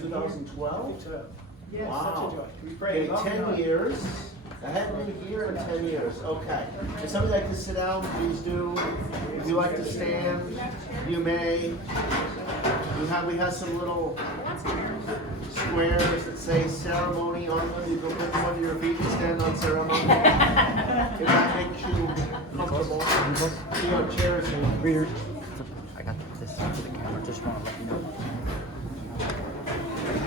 2012? Yes, Wow. such a joy. We pray. Okay, 10 years. I hadn't been here in 10 years. Okay. If somebody like to sit down, please do. If you like to stand, you may. We have some little squares that say ceremony on them. You can put them under your feet and stand on ceremony. If that makes you comfortable. See on chairs here. Reader, I got this for the camera. Just want to let you know.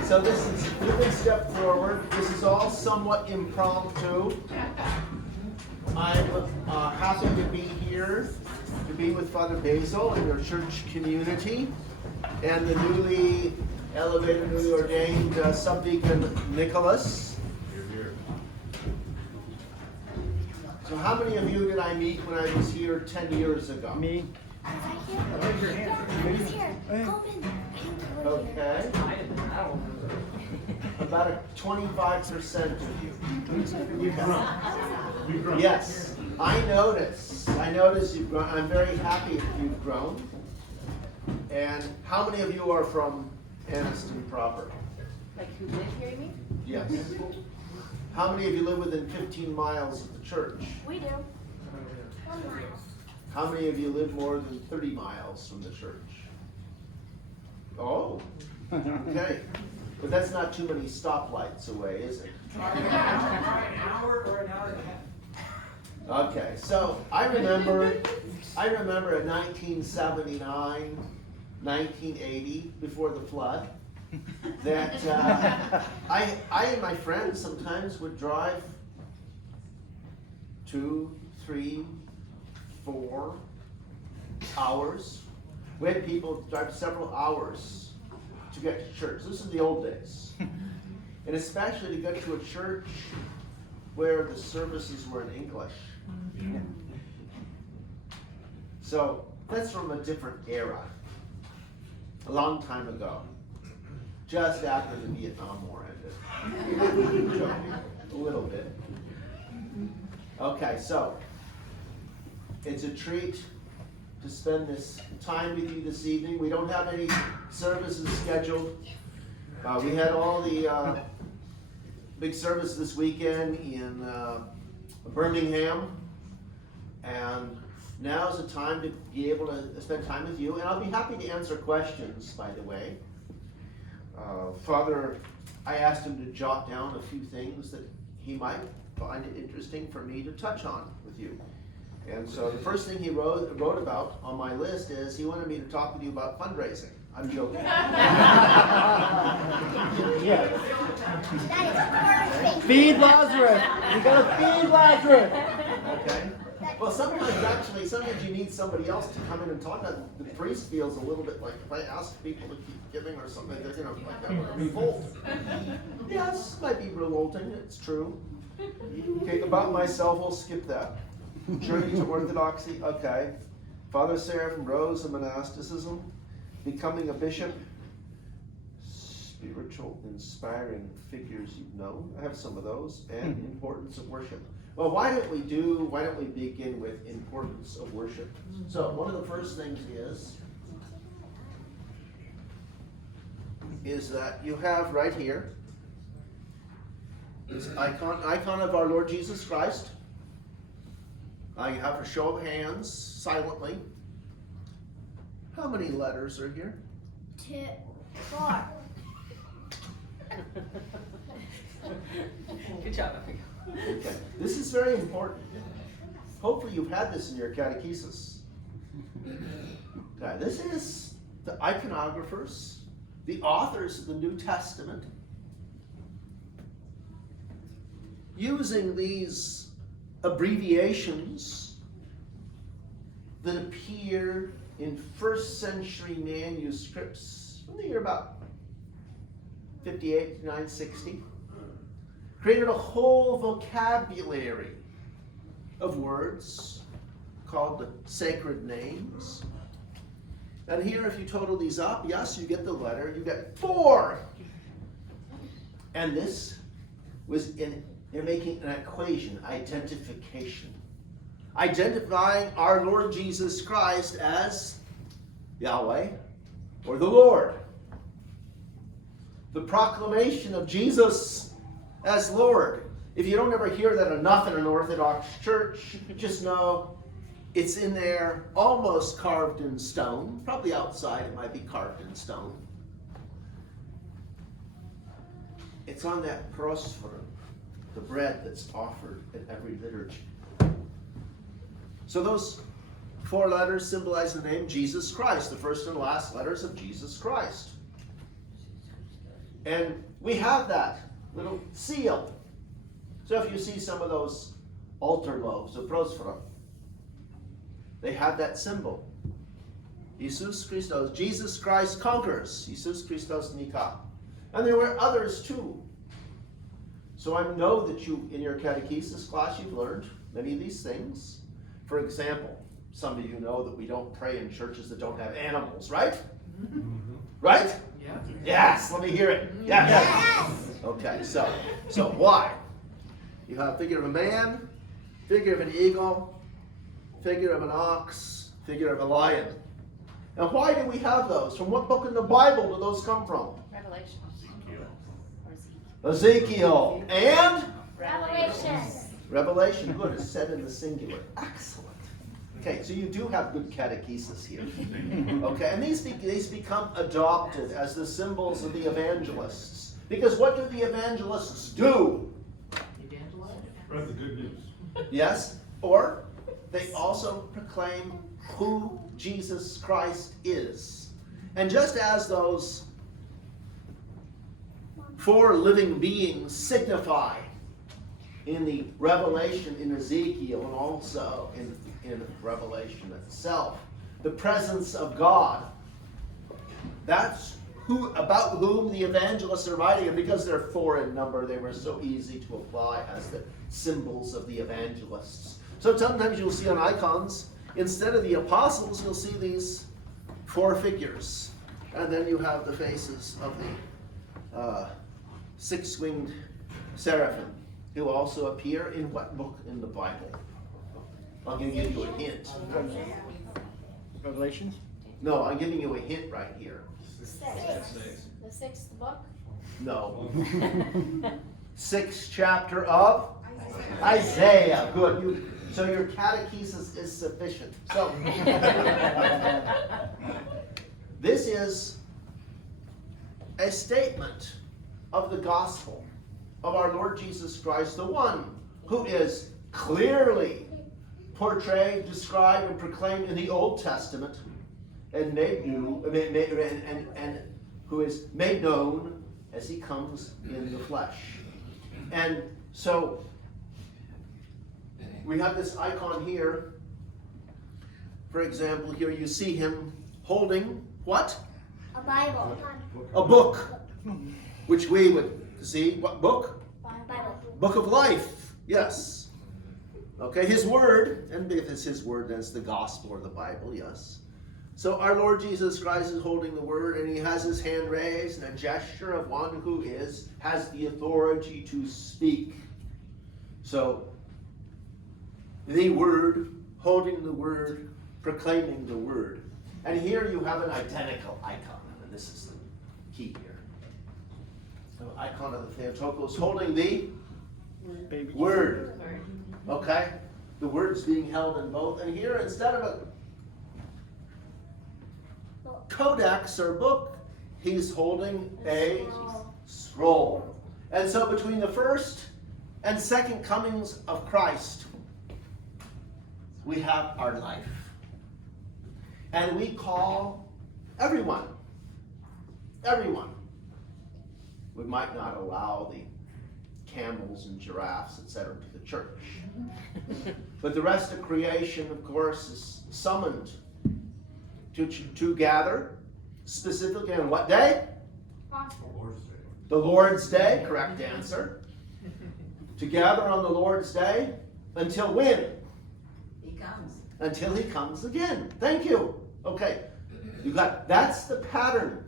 So this is a little step forward. This is all somewhat impromptu. I'm happy to be here, to be with Father Basil and your church community, and the newly elevated, newly ordained subdeacon Nicholas. So how many of you did I meet when I was here 10 years ago? Me. Raise your hand. Okay. About 25% of you. You've grown. Yes, I notice you've grown. I'm very happy that you've grown. And how many of you are from Anniston proper? Like who live here, you mean? Yes. How many of you live within 15 miles of the church? We do. 1 mile. How many of you live more than 30 miles from the church? Oh, okay. But that's not too many stoplights away, is it? An hour or an hour and a half. Okay, so I remember in 1979, 1980, before the flood, that I and my friends sometimes would drive 2, 3, 4 hours. We had people drive several hours to get to church. This is the old days. And especially to get to a church where the services were in English. So that's from a different era, a long time ago, just after the Vietnam War ended. Joking, a little bit. Okay, so it's a treat to spend this time with you this evening. We don't have any services scheduled. We had all the big service this weekend in Birmingham, and now's the time to be able to spend time with you, and I'll be happy to answer questions, by the way. Father, I asked him to jot down a few things that he might find it interesting for me to touch on with you. And so the first thing he wrote about on my list is he wanted me to talk with you about fundraising. I'm joking. Yeah. Feed Lazarus. You gotta feed Lazarus. Okay. Well, sometimes you need somebody else to come in and talk. The priest feels a little bit like if I ask people to keep giving or something, they're like that would revolt. Yes, might be revolting. It's true. Okay, about myself, we'll skip that. Journey to Orthodoxy. Okay. Father Seraphim rose in monasticism, becoming a bishop. Spiritual, inspiring figures you've known. I have some of those. And importance of worship. Well, why don't we begin with importance of worship? So one of the first things is that you have right here this icon of our Lord Jesus Christ. I have a show of hands, silently. How many letters are here? 2, 4. Good job. Okay. This is very important. Hopefully you've had this in your catechesis. Okay. This is the iconographers, the authors of the New Testament, using these abbreviations that appear in first century manuscripts from the year about 58 to 960, created a whole vocabulary of words called the sacred names. And here, if you total these up, yes, you get the letter, you get 4. And this was they're making an equation, identification. Identifying our Lord Jesus Christ as Yahweh or the Lord. the proclamation of Jesus as Lord. If you don't ever hear that enough in an Orthodox church, just know it's in there, almost carved in stone. Probably outside it might be carved in stone. It's on that prosophoron, the bread that's offered at every liturgy. So those 4 letters symbolize the name Jesus Christ, the first and last letters of Jesus Christ. And we have that little seal. So if you see some of those altar loaves of prosophoron, they have that symbol. Jesus Christos, Jesus Christ conquers. Jesus Christos Nika. And there were others too. So I know that you, in your catechesis class, you've learned many of these things. For example, some of you know that we don't pray in churches that don't have animals, right? Mm-hmm. Right? Yeah. Yes, let me hear it. Yes. Yes. Okay, so why? You have a figure of a man, figure of an eagle, figure of an ox, figure of a lion. Now why do we have those? From what book in the Bible do those come from? Revelation. Ezekiel. And? Revelation. Revelation. Good, it's said in the singular. Excellent. Okay, so you do have good catechesis here. Okay, and these become adopted as the symbols of the evangelists. Because what do the evangelists do? Spread the good news. Yes? Or they also proclaim who Jesus Christ is. And just as those 4 living beings signify in the Revelation in Ezekiel and also in Revelation itself, the presence of God, that's about whom the evangelists are writing, and because they're 4 in number, they were so easy to apply as the symbols of the evangelists. So sometimes you'll see on icons, instead of the apostles, you'll see these 4 figures. And then you have the faces of the 6-winged seraphim, who also appear in what book in the Bible? I'm going to give you a hint. Revelations? No, I'm giving you a hint right here. 6. The 6th book. No. 6th chapter of Isaiah. Good. So your catechesis is sufficient. So this is a statement of the gospel of our Lord Jesus Christ, the one who is clearly portrayed, described, and proclaimed in the Old Testament, and made new, and who is made known as he comes in the flesh. And so we have this icon here. For example, here you see him holding what? A Bible. A book, which we would see. What book? Bible. Book of life. Yes. Okay, his word, and if it's his word, then it's the gospel or the Bible, yes. So our Lord Jesus Christ is holding the word, and he has his hand raised in a gesture of one who has the authority to speak. So the word, holding the word, proclaiming the word. And here you have an identical icon, and this is the key here. The icon of the Theotokos holding the word. Okay? The word's being held in both. And here, instead of a codex or book, he's holding a scroll. And so between the first and second comings of Christ, we have our life. And we call everyone. We might not allow the camels and giraffes, etc., to the church. But the rest of creation, of course, is summoned to gather, specifically on what day? The Lord's Day, correct answer. To gather on the Lord's Day until when? He comes. Until he comes again. Thank you. Okay. That's the pattern.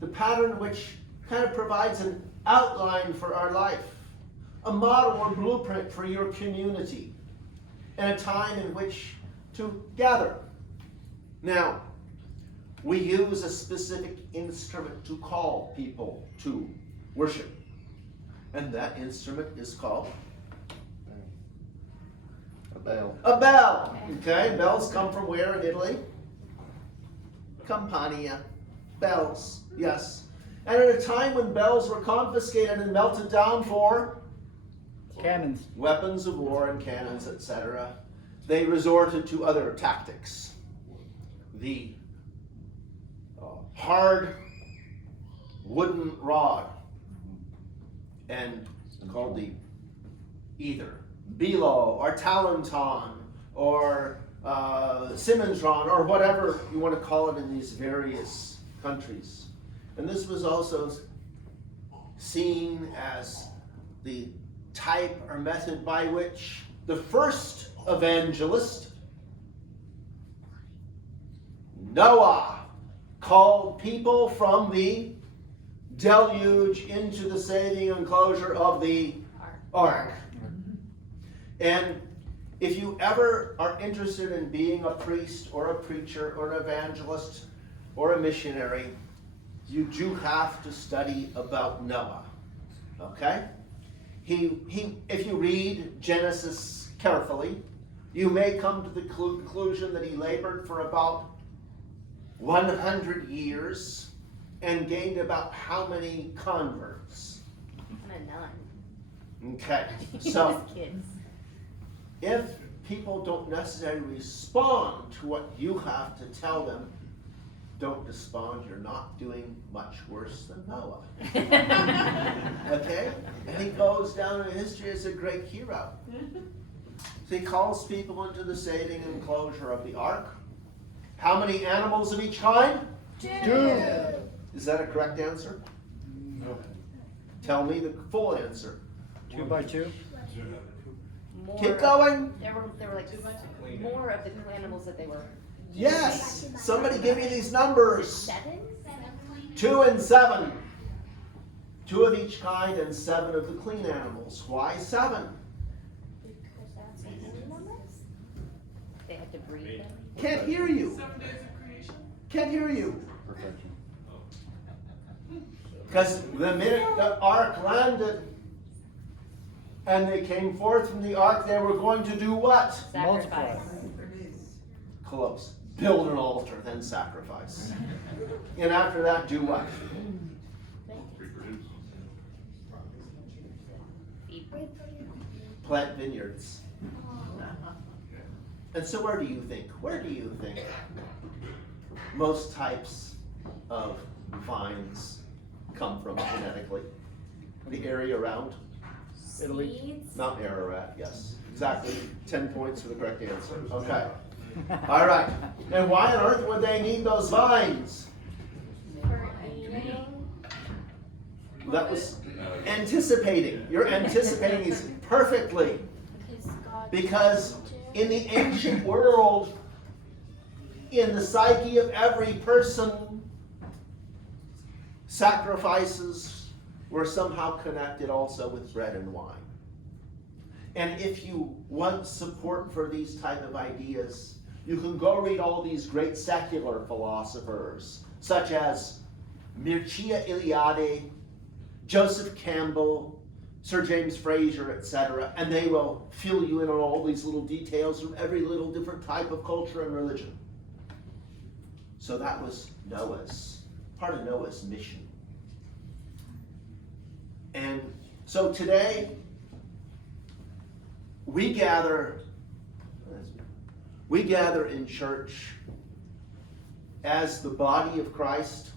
The pattern which kind of provides an outline for our life. A model or blueprint for your community. And a time in which to gather. Now, we use a specific instrument to call people to worship. And that instrument is called A bell. a bell. Okay, bells come from where in Italy? Campania. Bells, yes. And at a time when bells were confiscated and melted down for Cannons. weapons of war and cannons, etc., they resorted to other tactics. The hard wooden rod, and called the either bilo or talenton or simmentron or whatever you want to call it in these various countries. And this was also seen as the type or method by which the first evangelist, Noah, called people from the deluge into the saving enclosure of the ark. And if you ever are interested in being a priest or a preacher or an evangelist or a missionary, you do have to study about Noah. Okay? If you read Genesis carefully, you may come to the conclusion that he labored for about 100 years and gained about how many converts? None. Okay, so Just kids. if people don't necessarily respond to what you have to tell them, don't despond. You're not doing much worse than Noah. Okay? And he goes down in history as a great hero. So he calls people into the saving enclosure of the ark. How many animals of each kind? 2. Is that a correct answer? No. Tell me the full answer. 2 by 2. More, Keep going. There were like more of the animals that they were. Yes. Somebody give me these numbers. 7? 2 and 7. 2 of each kind and 7 of the clean animals. Why 7? Because that's a number. They had to breed them. Can't hear you. 7 days of creation? Can't hear you. Perfection. Because the minute the ark landed and they came forth from the ark, they were going to do what? Sacrifice. Close. Build an altar, then sacrifice. And after that, do what? Reproduce. Plant vineyards. And so where do you think most types of vines come from genetically? The area around? Italy. Seeds. Mount Ararat, yes. Exactly. 10 points for the correct answer. Okay. All right. And why on earth would they need those vines? For eating. That was anticipating. You're anticipating these perfectly. Because God Because told him in the ancient world, in the psyche of every person, sacrifices were somehow connected also with bread and wine. And if you want support for these type of ideas, you can go read all these great secular philosophers, such as Mircea Eliade, Joseph Campbell, Sir James Fraser, etc., and they will fill you in on all these little details from every little different type of culture and religion. So that was part of Noah's mission. And so today, we gather in church as the body of Christ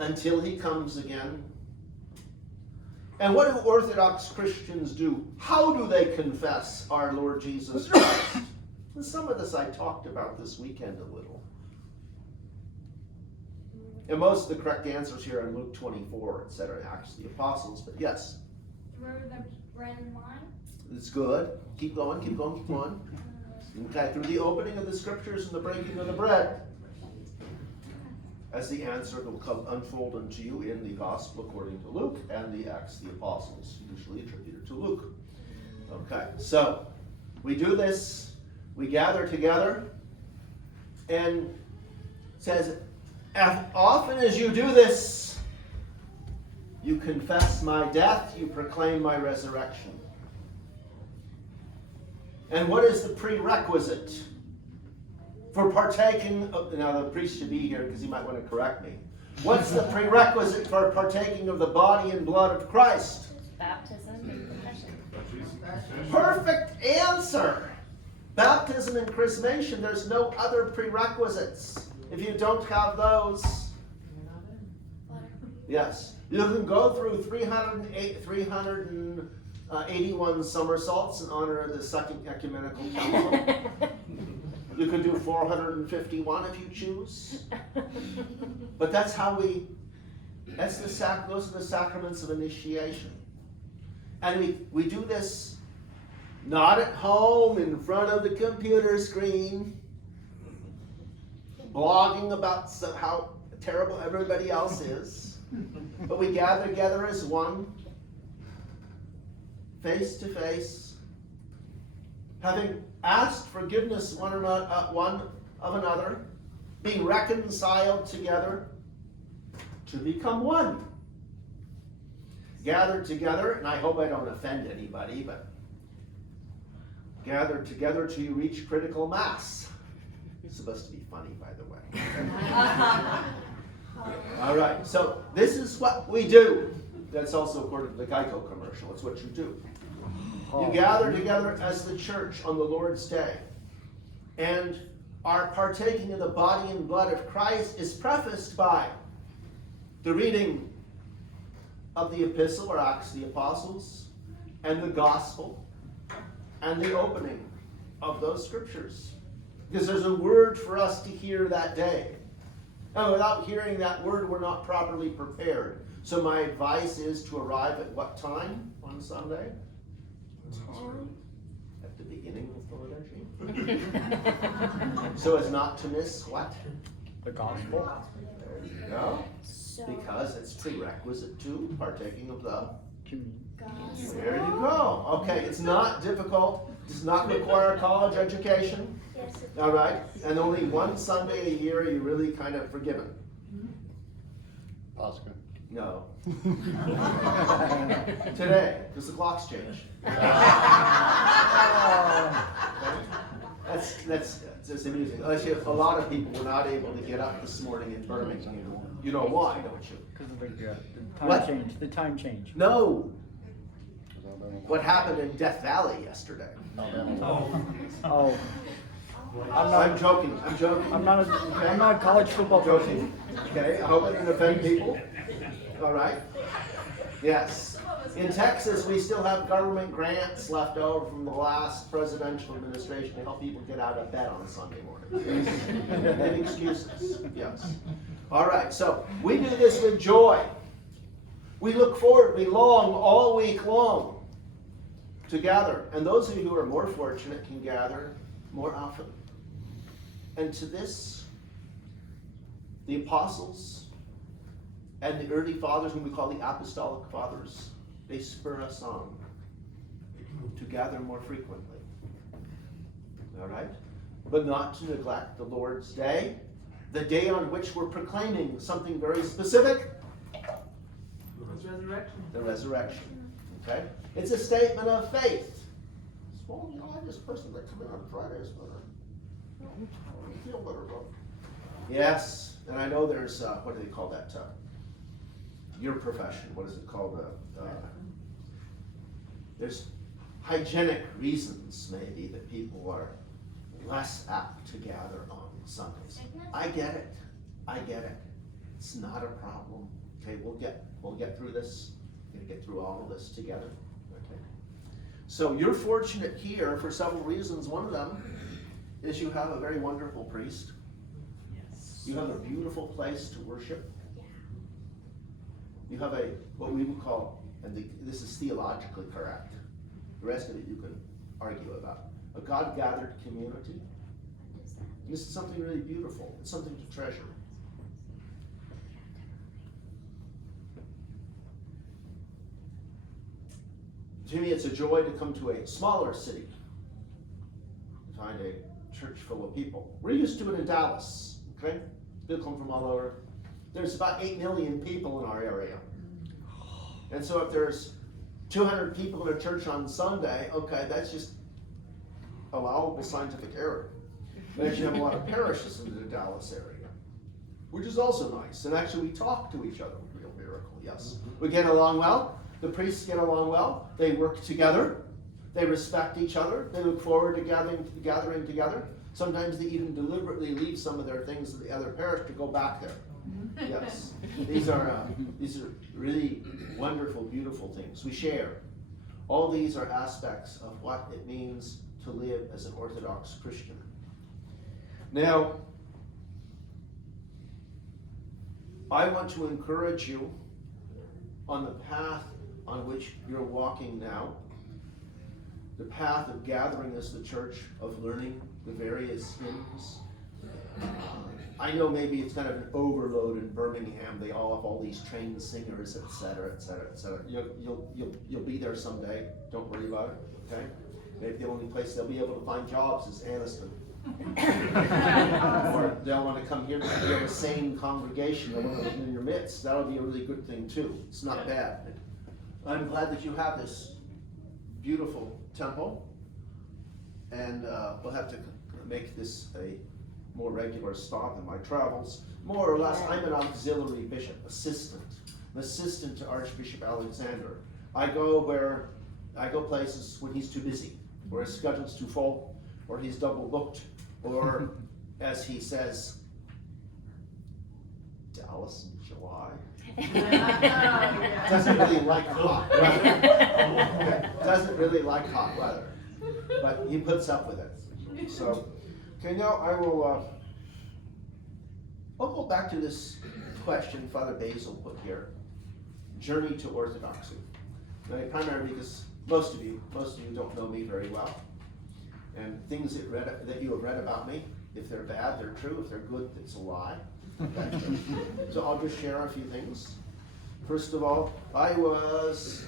until he comes again. And what do Orthodox Christians do? How do they confess our Lord Jesus Christ? And some of this I talked about this weekend a little. And most of the correct answers here are in Luke 24, etc., Acts of the Apostles, but yes. through the bread and wine. It's good. Keep going, keep going, keep going. Okay, through the opening of the scriptures and the breaking of the bread. As the answer will come unfold unto you in the Gospel according to Luke and the Acts of the Apostles, usually attributed to Luke. Okay, so we do this. We gather together and says, as often as you do this, you confess my death, you proclaim my resurrection. And what is the prerequisite for partaking of, now the priest should be here because he might want to correct me. What's the prerequisite for partaking of the body and blood of Christ? Baptism and confession. Perfect answer. Baptism and chrismation, there's no other prerequisites. If you don't have those, yes, you can go through 381 somersaults in honor of the Second Ecumenical Council. You can do 451 if you choose. But that's how those are the sacraments of initiation. And we do this not at home in front of the computer screen, blogging about how terrible everybody else is. But we gather together as one, face to face, having asked forgiveness one of another, being reconciled together to become one. Gathered together, and I hope I don't offend anybody, but gathered together to reach critical mass. It's supposed to be funny, by the way. All right, so this is what we do. That's also according to the Geico commercial. It's what you do. You gather together as the church on the Lord's Day. And our partaking of the body and blood of Christ is prefaced by the reading of the epistle or Acts of the Apostles and the gospel and the opening of those scriptures. Because there's a word for us to hear that day. And without hearing that word, we're not properly prepared. So my advice is to arrive at what time on Sunday? At the beginning of the liturgy. So as not to miss what? The gospel. There you go. So, Because it's prerequisite to partaking of the. gospel. There you go. Okay, it's not difficult. Does not require a college education. Yes, it All right, does. and only one Sunday a year you're really kind of forgiven. Oscar. No. Today, because the clocks change. That's just amusing. Actually, a lot of people were not able to get up this morning in Birmingham. You know why, don't you? Because of the time What? change. The time change. No. What happened in Death Valley yesterday? Oh, I'm joking. I'm I'm not a college football joking. person. Okay, I hope I didn't offend people. All right. Yes. In Texas, we still have government grants left over from the last presidential administration to help people get out of bed on Sunday morning. And excuses. Yes. All right. So we do this with joy. We look forward. We long all week long to gather. And those of you who are more fortunate can gather more often. And to this, the apostles and the early fathers, whom we call the apostolic fathers, they spur us on to gather more frequently. All right? But not to neglect the Lord's Day, the day on which we're proclaiming something very specific. Resurrection. The resurrection. Okay? It's a statement of faith. Well, you know, I just personally like to come in on Fridays, but I feel better about it. Yes, and I know there's, what do they call that? Your profession, what is it called? There's hygienic reasons, maybe, that people are less apt to gather on Sundays. I get it. It's not a problem. Okay, we'll get through this. We're gonna get through all of this together. Okay. So you're fortunate here for several reasons. One of them is you have a very wonderful priest. Yes. You have a beautiful place to worship. You have what we would call, and this is theologically correct. The rest of it you can argue about. A God-gathered community. And this is something really beautiful. It's something to treasure. To me, it's a joy to come to a smaller city, to find a church full of people. We're used to it in Dallas, okay? People come from all over. There's about 8 million people in our area. And so if there's 200 people in a church on Sunday, okay, that's just allowable scientific error. But actually have a lot of parishes in the Dallas area, which is also nice. And actually we talk to each other, real miracle, yes. We get along well. The priests get along well. They work together. They respect each other. They look forward to gathering together. Sometimes they even deliberately leave some of their things in the other parish to go back there. Yes, these are really wonderful, beautiful things. We share. All these are aspects of what it means to live as an Orthodox Christian. Now, I want to encourage you on the path on which you're walking now, the path of gathering as the church, of learning the various hymns. I know maybe it's kind of an overload in Birmingham. They all have all these trained singers, etc., etc., etc. You'll be there someday. Don't worry about it. Okay? Maybe the only place they'll be able to find jobs is Anniston. Or they'll want to come here to be a sane congregation in your midst. That'll be a really good thing too. It's not bad. I'm glad that you have this beautiful temple, and we'll have to make this a more regular stop in my travels. More or less, I'm an auxiliary bishop, assistant. I'm assistant to Archbishop Alexander. I go places when he's too busy, or his schedule's too full, or he's double booked, or as he says, Dallas in July. Doesn't really like hot weather. Okay. Doesn't really like hot weather, but he puts up with it. So, okay, now I'll go back to this question Father Basil put here. Journey to Orthodoxy. Now, primarily because most of you don't know me very well, and things that you have read about me, if they're bad, they're true. If they're good, it's a lie. Okay. So I'll just share a few things. First of all, I was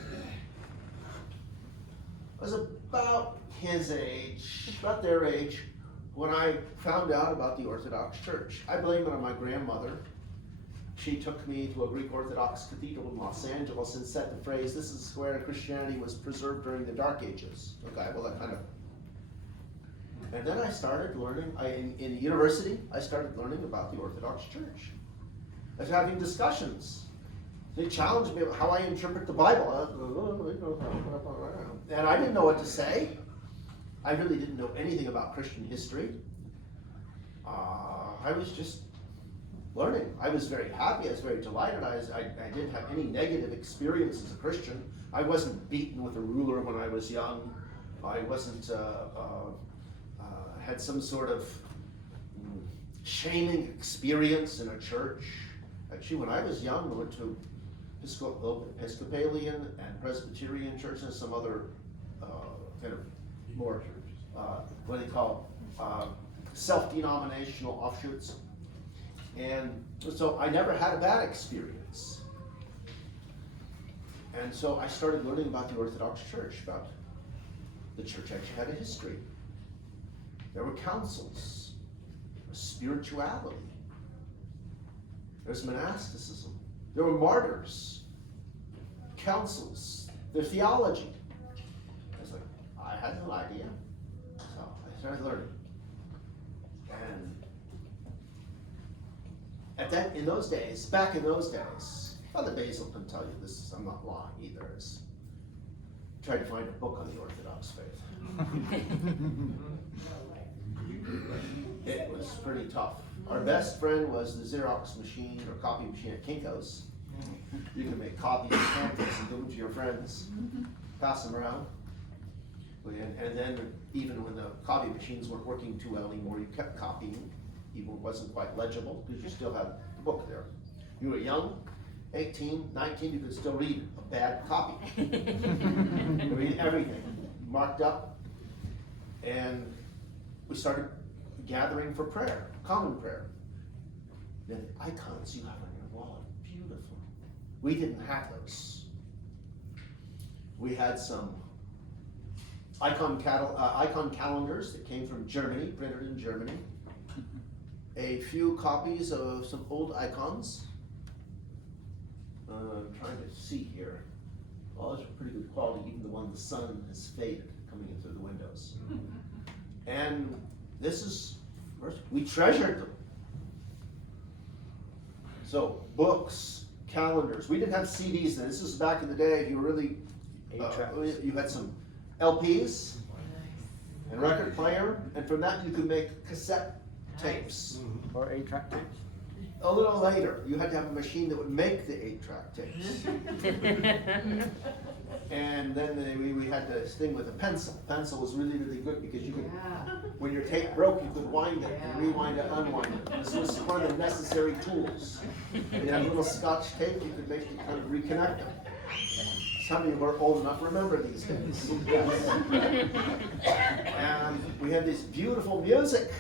about his age, about their age, when I found out about the Orthodox Church. I blame it on my grandmother. She took me to a Greek Orthodox cathedral in Los Angeles and said the phrase, "This is where Christianity was preserved during the Dark Ages." Okay, well that kind of... And then I started learning, in university, I started learning about the Orthodox Church. I was having discussions. They challenged me about how I interpret the Bible. And I didn't know what to say. I really didn't know anything about Christian history. I was just learning. I was very happy. I was very delighted. I didn't have any negative experience as a Christian. I wasn't beaten with a ruler when I was young. I wasn't had some sort of shaming experience in a church. Actually, when I was young, I went to Episcopalian and Presbyterian churches, and some other kind of more, what they call self-denominational offshoots. And so I never had a bad experience. And so I started learning about the Orthodox Church, about the church actually had a history. There were councils, there was spirituality, there's monasticism, there were martyrs, councils, the theology. I was like, I had no idea. So I started learning. And in those days, back in those days, Father Basil can tell you this, I'm not lying either, tried to find a book on the Orthodox faith. It was pretty tough. Our best friend was the Xerox machine or copy machine at Kinko's. You can make copies of pamphlets and give them to your friends, pass them around. And then even when the copy machines weren't working too well anymore, you kept copying, even when it wasn't quite legible, because you still had the book there. You were young, 18, 19, you could still read a bad copy. You read everything, marked up, and we started gathering for prayer, common prayer. The icons you have on your wall are beautiful. We didn't have those. We had some icon calendars that came from Germany, printed in Germany. A few copies of some old icons. I'm trying to see here. All those are pretty good quality, even the one the sun has faded coming in through the windows. And this is, we treasured them. So books, calendars. We didn't have CDs then. This was back in the day. If you were really, you had some LPs and record player, and from that you could make cassette tapes. Or 8-track tapes. A little later, you had to have a machine that would make the 8-track tapes. And then we had this thing with a pencil. Pencil was really, really good because you could, when your tape broke, you could wind it and rewind it, unwind it. This was one of the necessary tools. And you had a little Scotch tape, you could basically kind of reconnect them. Some of you are old enough to remember these days. Yes. And we had this beautiful music.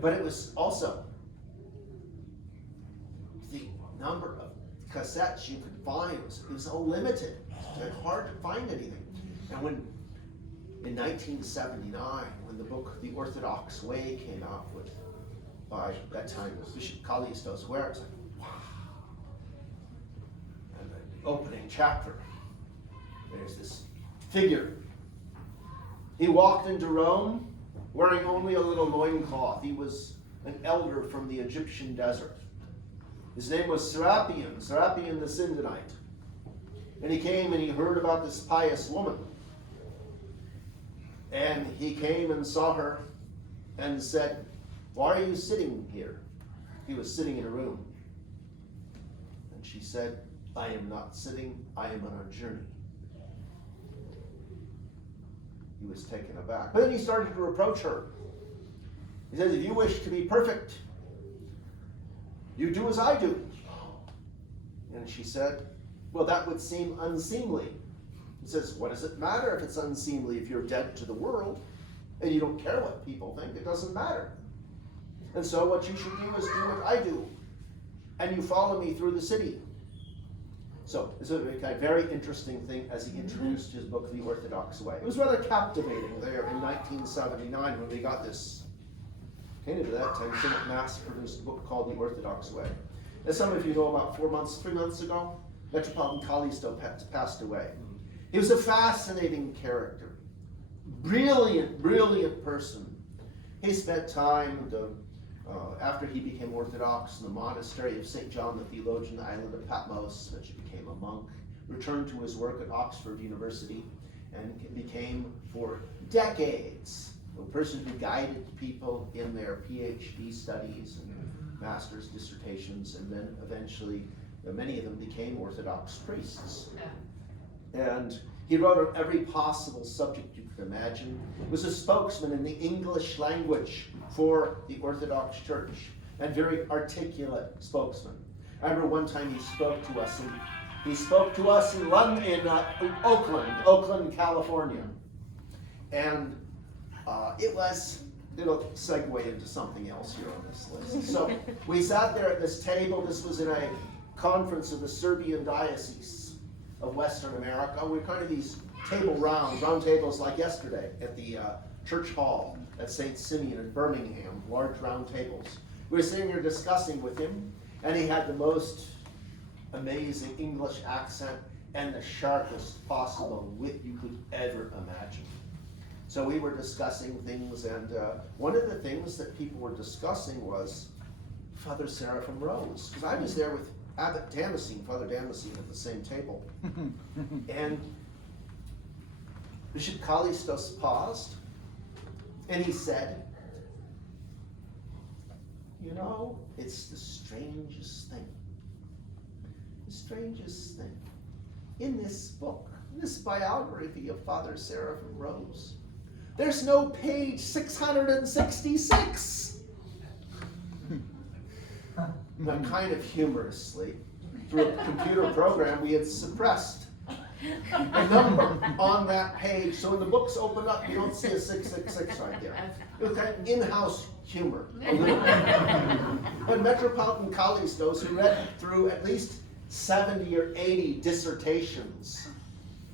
But it was also the number of cassettes you could find. It was so limited. It was hard to find anything. And when, in 1979, when the book The Orthodox Way came out with, by that time, Bishop Kallistos Ware, it's like, wow. And the opening chapter, there's this figure. He walked into Rome wearing only a little loincloth. He was an elder from the Egyptian desert. His name was Seraphim the Sidonite. And he came and he heard about this pious woman. And he came and saw her and said, "Why are you sitting here?" He was sitting in a room. And she said, "I am not sitting, I am on a journey." He was taken aback. But then he started to reproach her. He says, "If you wish to be perfect, you do as I do." And she said, "Well, that would seem unseemly." He says, "What does it matter if it's unseemly? If you're dead to the world and you don't care what people think, it doesn't matter. And so what you should do is do what I do. And you follow me through the city." So this is a very interesting thing as he introduced his book, The Orthodox Way. It was rather captivating there in 1979 when we got this, kind of at that time, somewhat mass-produced book called The Orthodox Way. As some of you know, about 3 months ago, Metropolitan Kallistos passed away. He was a fascinating character. Brilliant, brilliant person. He spent time after he became Orthodox in the monastery of St. John the Theologian, the island of Patmos, which he became a monk, returned to his work at Oxford University, and became, for decades, a person who guided people in their PhD studies and master's dissertations, and then eventually, many of them became Orthodox priests. And he wrote on every possible subject you could imagine. He was a spokesman in the English language for the Orthodox Church, and very articulate spokesman. I remember one time he spoke to us in Oakland, California. And it'll segue into something else here on this list. So we sat there at this table. This was in a conference of the Serbian Diocese of Western America. We're kind of these round tables like yesterday at the church hall at St. Simeon in Birmingham, large round tables. We were sitting here discussing with him, and he had the most amazing English accent and the sharpest possible wit you could ever imagine. So we were discussing things, and one of the things that people were discussing was Father Seraphim Rose, because I was there with Abbot Damascene, Father Damascene, at the same table. And Bishop Kallistos paused, and he said, "You know, it's the strangest thing. The strangest thing. In this book, in this biography of Father Seraphim Rose, there's no page 666. Now, kind of humorously, through a computer program, we had suppressed a number on that page. So when the books open up, you don't see a 666 right there. It was kind of in-house humor, a little bit. But Metropolitan Kallistos, who read through at least 70 or 80 dissertations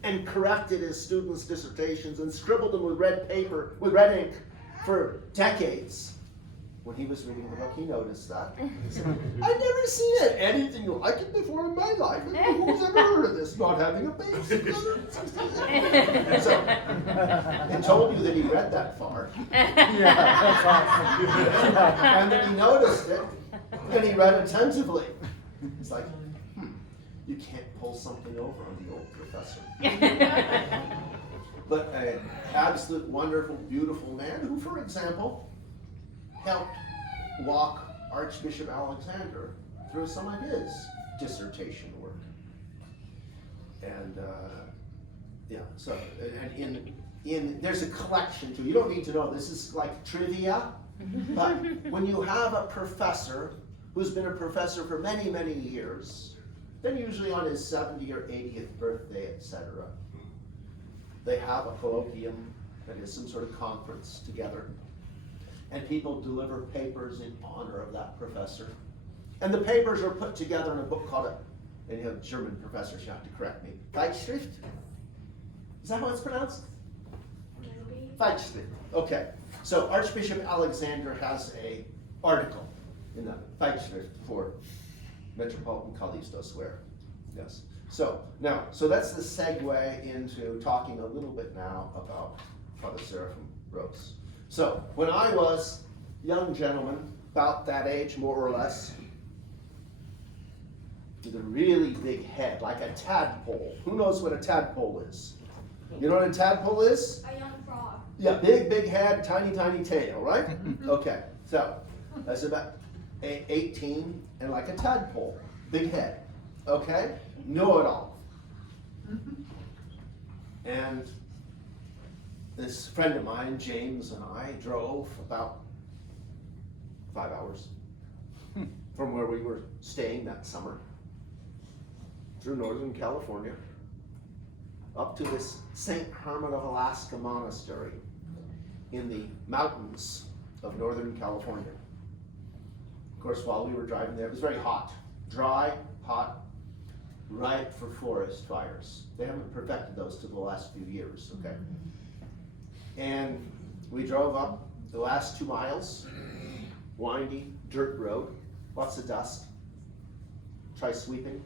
and corrected his students' dissertations and scribbled them with red paper, with red ink for decades. When he was reading the book, he noticed that. He said, I've never seen anything like it before in my life. Who's ever heard of this, not having a basic? So, it told you that he read that far. Yeah, that's awesome. And then he noticed it, and he read attentively. It's like, you can't pull something over on the old professor. But an absolute wonderful, beautiful man who, for example, helped walk Archbishop Alexander through some of his dissertation work. And so and there's a collection too. You don't need to know, this is like trivia, but when you have a professor who's been a professor for many, many years, then usually on his 70th or 80th birthday, etc., they have a colloquium, that is some sort of conference together. And people deliver papers in honor of that professor. And the papers are put together in a book called, and you have German professors, you have to correct me, Zeitschrift? Is that how it's pronounced? Zeitschrift. Okay. So Archbishop Alexander has an article in the Zeitschrift for Metropolitan Callisto Square. Yes. So that's the segue into talking a little bit now about Father Seraphim Rose. So, when I was a young gentleman, about that age more or less, with a really big head, like a tadpole. Who knows what a tadpole is? You know what a tadpole is? A young frog. Yeah, big head, tiny tail, right? Okay, so that's about 18 and like a tadpole, big head, okay? Know it all. And this friend of mine, James, and I drove about 5 hours from where we were staying that summer through Northern California up to this St. Herman of Alaska monastery in the mountains of Northern California. Of course, while we were driving there, it was very hot, dry, hot, ripe for forest fires. They haven't perfected those to the last few years, okay? And we drove up the last 2 miles, windy dirt road, lots of dust. Try sweeping.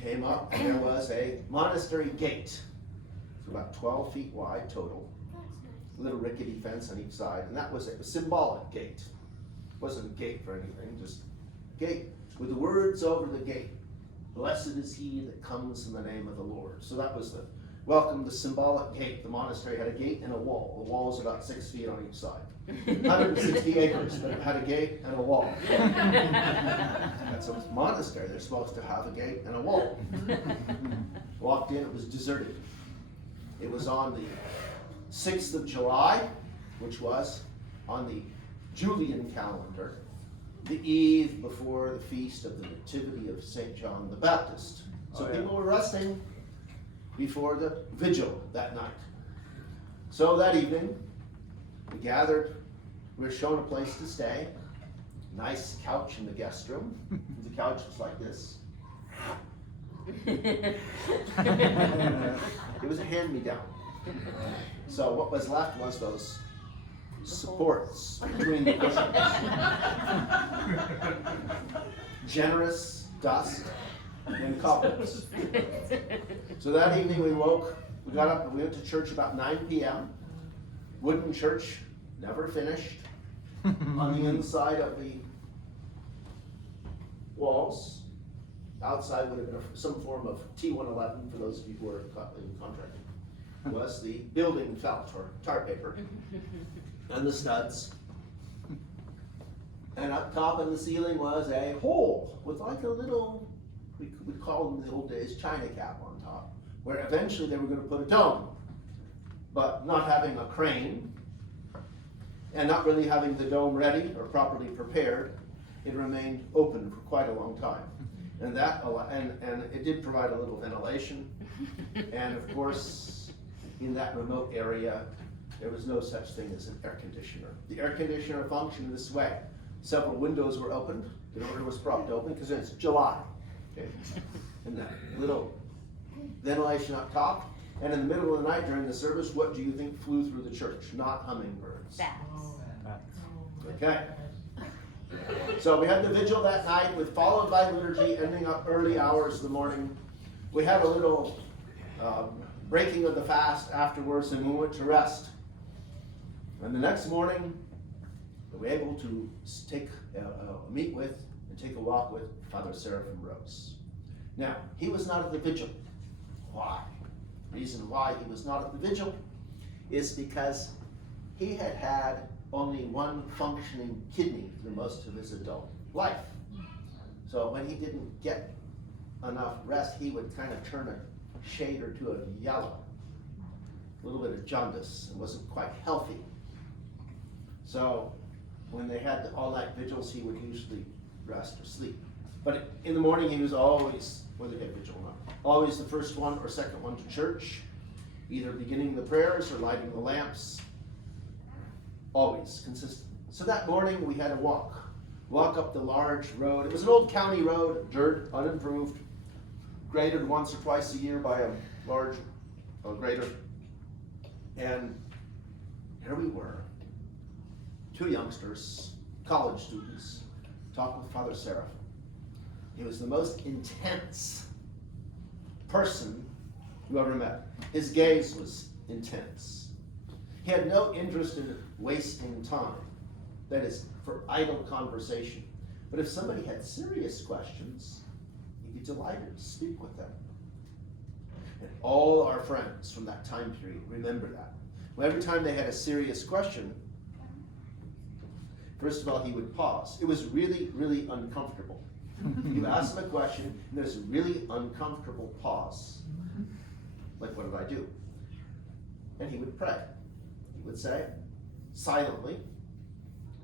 Came up and there was a monastery gate. It's about 12 feet wide total. Little rickety fence on each side, and that was a symbolic gate. It wasn't a gate for anything, just gate with the words over the gate. Blessed is he that comes in the name of the Lord. So that was the welcome, the symbolic gate. The monastery had a gate and a wall. The wall was about 6 feet on each side. 160 acres, but it had a gate and a wall. That's a monastery. They're supposed to have a gate and a wall. Walked in, it was deserted. It was on the 6th of July, which was on the Julian calendar, the eve before the feast of the Nativity of St. John the Baptist. So people were resting before the vigil that night. So that evening, we gathered, we were shown a place to stay, nice couch in the guest room. The couch was like this. It was a hand-me-down. So what was left was those supports between the cushions. Generous dust and cobwebs. So that evening we got up and we went to church about 9 p.m. Wooden church, never finished. On the inside of the walls, outside would have been some form of T111 for those of you who are in contracting, was the building felt or tar paper and the studs. And up top in the ceiling was a hole with like a little, we would call them in the old days, china cap on top, where eventually they were going to put a dome. But not having a crane and not really having the dome ready or properly prepared, it remained open for quite a long time. And and it did provide a little ventilation. And of course, in that remote area, there was no such thing as an air conditioner. The air conditioner functioned this way. Several windows were opened, the door was propped open because it's July. Okay? And that little ventilation up top. And in the middle of the night during the service, what do you think flew through the church? Not hummingbirds. Bats. Okay. So we had the vigil that night, with followed by liturgy, ending up early hours of the morning. We had a little breaking of the fast afterwards, and we went to rest. And the next morning, we were able to meet with and take a walk with Father Seraphim Rose. Now, he was not at the vigil. Why? The reason why he was not at the vigil is because he had had only one functioning kidney through most of his adult life. So when he didn't get enough rest, he would kind of turn a shade or two of yellow. A little bit of jaundice. It wasn't quite healthy. So when they had the all-night vigils, he would usually rest or sleep. But in the morning, he was always, whether they had vigil or not, always the first one or second one to church, either beginning the prayers or lighting the lamps. Always consistent. So that morning, we had a walk up the large road. It was an old county road, dirt, unimproved, graded once or twice a year by a large grader. And here we were, two youngsters, college students, talking with Father Seraphim. He was the most intense person you ever met. His gaze was intense. He had no interest in wasting time, that is, for idle conversation. But if somebody had serious questions, he'd be delighted to speak with them. And all our friends from that time period remember that. Well, every time they had a serious question, first of all, he would pause. It was really, really uncomfortable. You ask him a question, and there's a really uncomfortable pause. Like, what did I do? And he would pray. He would say, silently,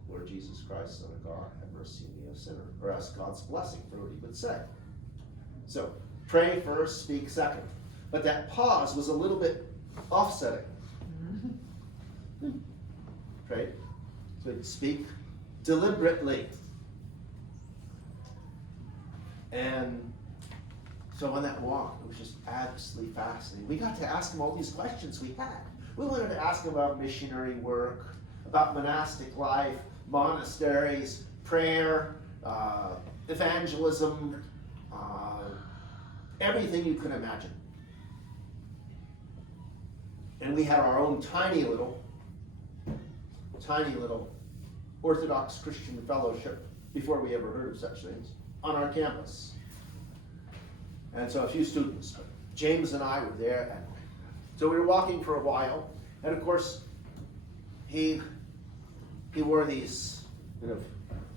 Lord Jesus Christ, Son of God, have mercy on me, a sinner. Or ask God's blessing for what he would say. So, pray first, speak second. But that pause was a little bit offsetting. Pray, so he'd speak deliberately. And so on that walk, it was just absolutely fascinating. We got to ask him all these questions we had. We wanted to ask him about missionary work, about monastic life, monasteries, prayer, evangelism, everything you could imagine. And we had our own tiny little Orthodox Christian fellowship, before we ever heard of such things, on our campus. And so a few students, but James and I were there, and so we were walking for a while, and of course, he wore these kind of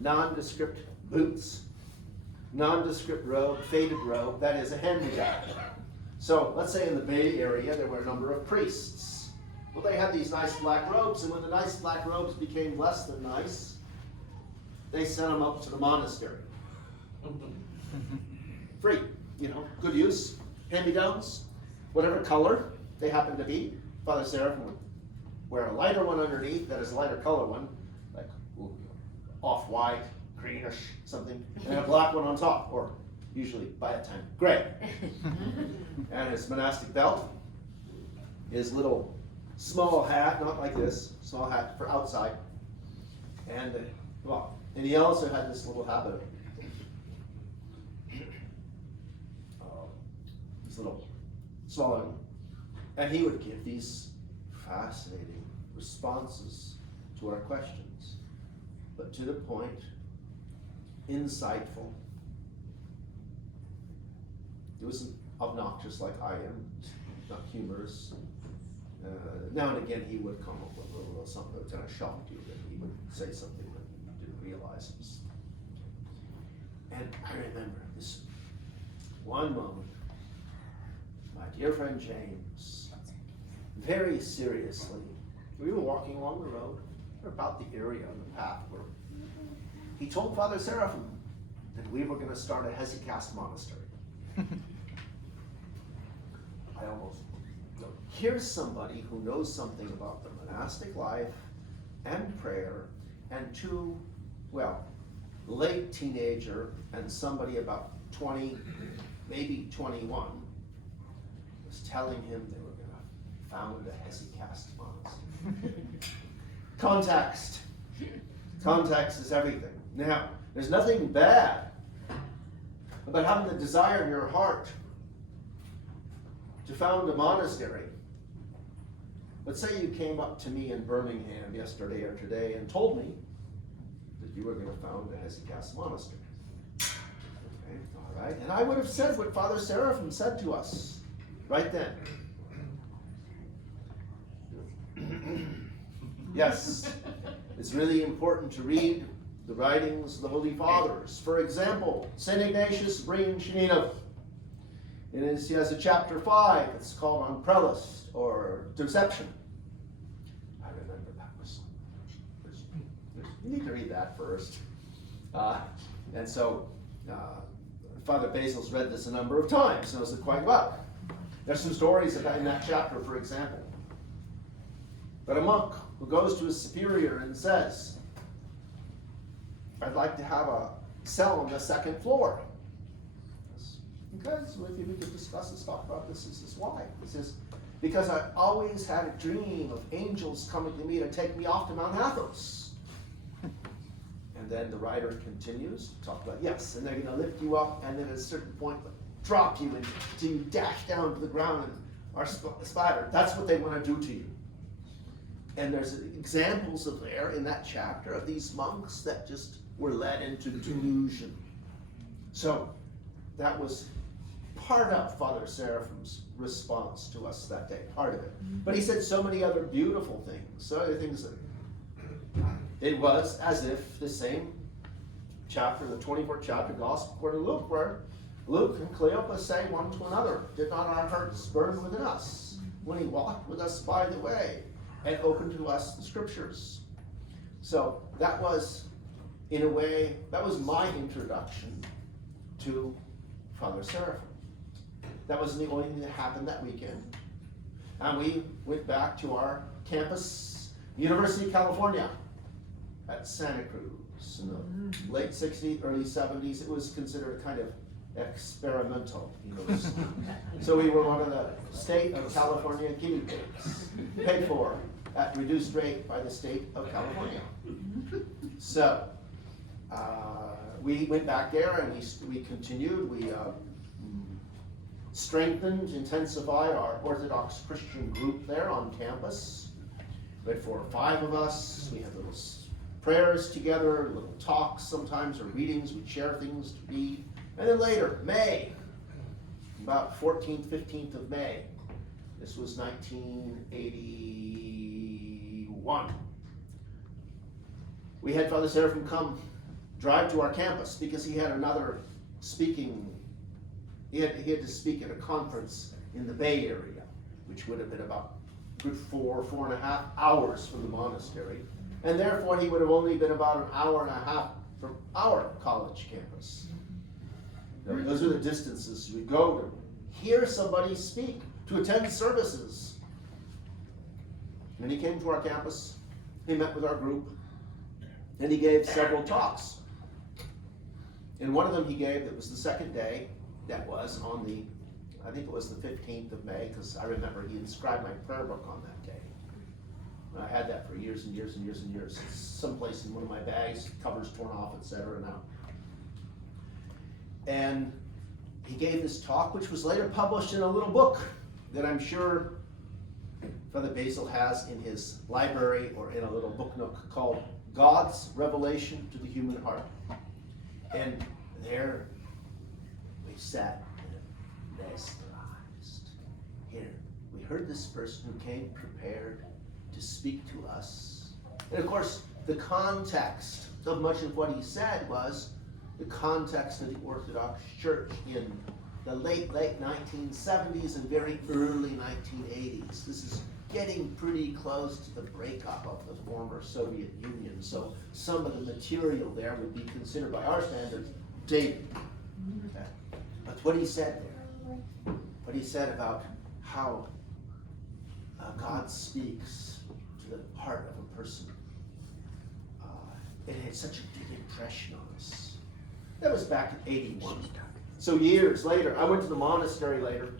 nondescript boots, nondescript robe, faded robe, that is a hand-me-down. So let's say in the Bay Area, there were a number of priests. Well, they had these nice black robes, and when the nice black robes became less than nice, they sent them up to the monastery. Free, good use, hand-me-downs, whatever color they happen to be. Father Seraphim would wear a lighter one underneath, that is a lighter color one, like off-white, greenish, something, and a black one on top, or usually by that time, gray. And his monastic belt, his little small hat, not like this, small hat for outside, and and he also had this little habit, this little swallowing, and he would give these fascinating responses to our questions, but to the point, insightful. He wasn't obnoxious like I am, not humorous. Now and again, he would come up with a little something that kind of shocked you, that he would say something that you didn't realize it was. And I remember this one moment, my dear friend James, very seriously, we were walking along the road, or about the area on the path where he told Father Seraphim that we were going to start a hesychast monastery. I almost, here's somebody who knows something about the monastic life and prayer, and two, late teenager and somebody about 20, maybe 21, was telling him they were going to found a hesychast monastery. Context. Context is everything. Now, there's nothing bad about having the desire in your heart to found a monastery. But say you came up to me in Birmingham yesterday or today and told me that you were going to found a hesychast monastery. Okay, all right. And I would have said what Father Seraphim said to us right then. Yes, it's really important to read the writings of the Holy Fathers. For example, St. Ignatius Breen Shenanov. He has a chapter 5. It's called On Prelist or Deception. I remember that was. You need to read that first. And so Father Basil's read this a number of times, knows it quite well. There's some stories about in that chapter, for example. But a monk who goes to his superior and says, I'd like to have a cell on the 2nd floor. Because if we could discuss this, talk about this, this is why. He says, because I always had a dream of angels coming to me to take me off to Mount Athos. And then the writer continues to talk about, yes, and they're going to lift you up, and then at a certain point, drop you until you dash down to the ground and are splattered. That's what they want to do to you. And there's examples of there in that chapter of these monks that just were led into delusion. So that was part of Father Seraphim's response to us that day, part of it. But he said so many other beautiful things, so other things that it was as if the same chapter, the 24th chapter, Gospel according to Luke, where Luke and Cleopas say one to another, did not our hearts burn within us when he walked with us by the way and opened to us the scriptures? So that was, in a way, that was my introduction to Father Seraphim. That wasn't the only thing that happened that weekend. And we went back to our campus, University of California, at Santa Cruz. In the late 60s, early 70s, it was considered kind of experimental university. So we were one of the state of California guinea pigs, paid for at reduced rate by the state of California. So we went back there and we continued. We strengthened, intensified our Orthodox Christian group there on campus. We had 4 or 5 of us. We had little prayers together, little talks sometimes, or readings. We'd share things to read. And then later, May, about 14th, 15th of May, this was 1981. We had Father Seraphim drive to our campus because he had another speaking. He had to speak at a conference in the Bay Area, which would have been about good 4.5 hours from the monastery. And therefore he would have only been about an hour and a half from our college campus. Those are the distances we go to hear somebody speak, to attend services. And he came to our campus, he met with our group, and he gave several talks. And one of them he gave, that was the second day, that was on the, I think it was the 15th of May, because I remember he inscribed my prayer book on that day. And I had that for years and years and years and years. It's someplace in one of my bags, covers torn off, etc. now. And he gave this talk, which was later published in a little book that I'm sure Father Basil has in his library or in a little book nook called God's Revelation to the Human Heart. And there we sat mesmerized. Here, we heard this person who came prepared to speak to us. And of course, the context of much of what he said was the context of the Orthodox Church in the late 1970s and very early 1980s. This is getting pretty close to the breakup of the former Soviet Union. So some of the material there would be considered by our standards dated. Okay. But what he said there, what he said about how God speaks to the heart of a person, it had such a big impression on us. That was back in 81. So years later, I went to the monastery later,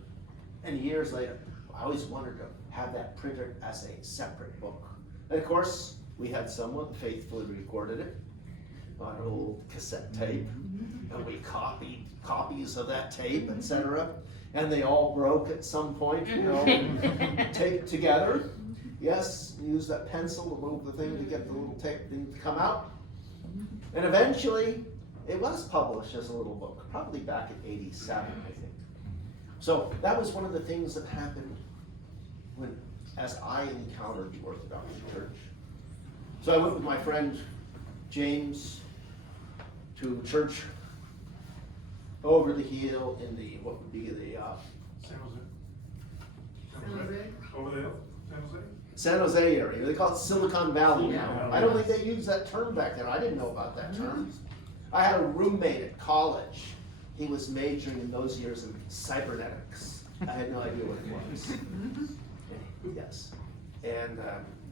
and years later, I always wanted to have that printed as a separate book. And of course, we had someone faithfully recorded it on an old cassette tape, and we copied copies of that tape, etc. And they all broke at some point, taped together. Yes, use that pencil to move the thing to get the little tape thing to come out. And eventually, it was published as a little book, probably back in '87, I think. So that was one of the things that happened as I encountered the Orthodox Church. So I went with my friend James to church over the hill in the, what would be the, San Jose. Over there, San Jose? San Jose area. They call it Silicon Valley now. Yeah. I don't think they used that term back then. I didn't know about that term. I had a roommate at college. He was majoring in those years in cybernetics. I had no idea what it was. Yes. And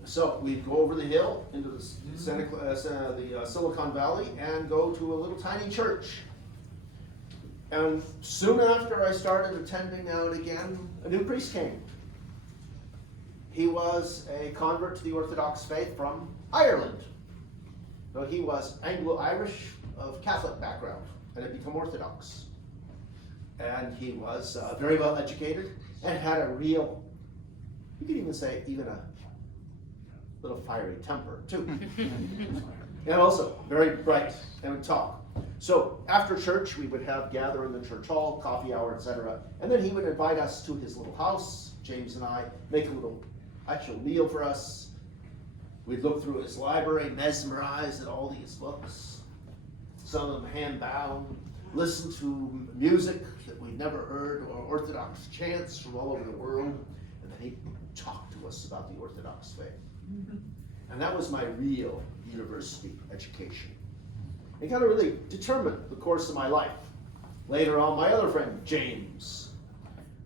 so we'd go over the hill into the Silicon Valley and go to a little tiny church. And soon after I started attending now and again, a new priest came. He was a convert to the Orthodox faith from Ireland. So he was Anglo-Irish of Catholic background and had become Orthodox. And he was very well educated and had a real, you could even say, even a little fiery temper too. And also very bright and would talk. So after church, we would gather in the church hall, coffee hour, etc. And then he would invite us to his little house, James and I, make a little actual meal for us. We'd look through his library, mesmerized at all these books, some of them hand-bound, listen to music that we'd never heard, or Orthodox chants from all over the world, and then he'd talk to us about the Orthodox faith. And that was my real university education. It kind of really determined the course of my life. Later on, my other friend, James,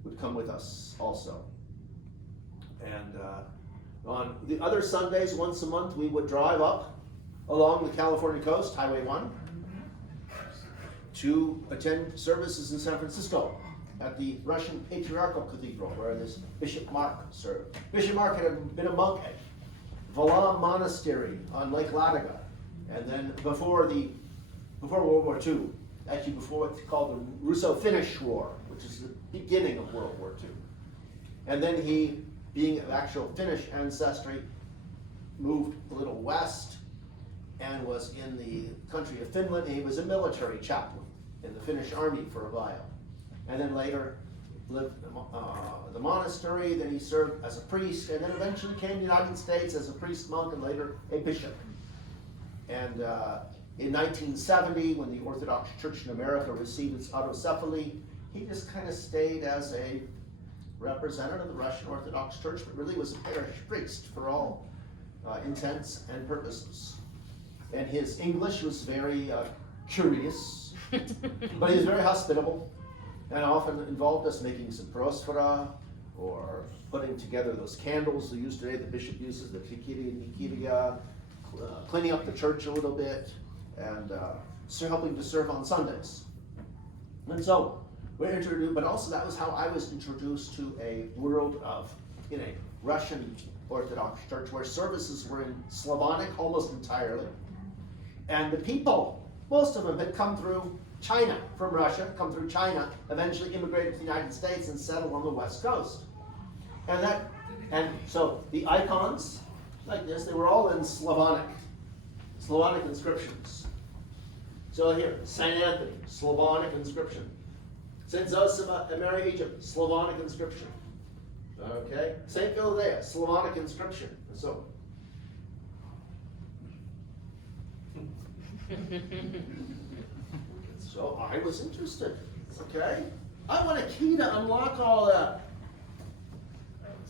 would come with us also. And on the other Sundays, once a month, we would drive up along the California coast, Highway 1, to attend services in San Francisco at the Russian Patriarchal Cathedral, where this Bishop Mark served. Bishop Mark had been a monk at Valam Monastery on Lake Ladoga. And then before World War II, actually before what's called the Russo-Finnish War, which is the beginning of World War II. And then he, being of actual Finnish ancestry, moved a little west and was in the country of Finland. He was a military chaplain in the Finnish army for a while. And then later lived in the monastery, then he served as a priest, and then eventually came to the United States as a priest, monk, and later a bishop. And in 1970, when the Orthodox Church in America received its autocephaly, he just kind of stayed as a representative of the Russian Orthodox Church, but really was a parish priest for all intents and purposes. And his English was very curious, but he was very hospitable, and often involved us making some prosphora, or putting together those candles they use today, the bishop uses, the Nikiria, cleaning up the church a little bit, and helping to serve on Sundays. And so, we're introduced, but also that was how I was introduced to a world in a Russian Orthodox church where services were in Slavonic almost entirely. And the people, most of them had come through China, from Russia, come through China, eventually immigrated to the United States and settled on the West Coast. And so the icons, like this, they were all in Slavonic inscriptions. So here, St. Anthony, Slavonic inscription. St. Zosima and Mary Egypt, Slavonic inscription. Okay, St. Philadelphia, Slavonic inscription. And so, I was interested. Okay, I want a key to unlock all that.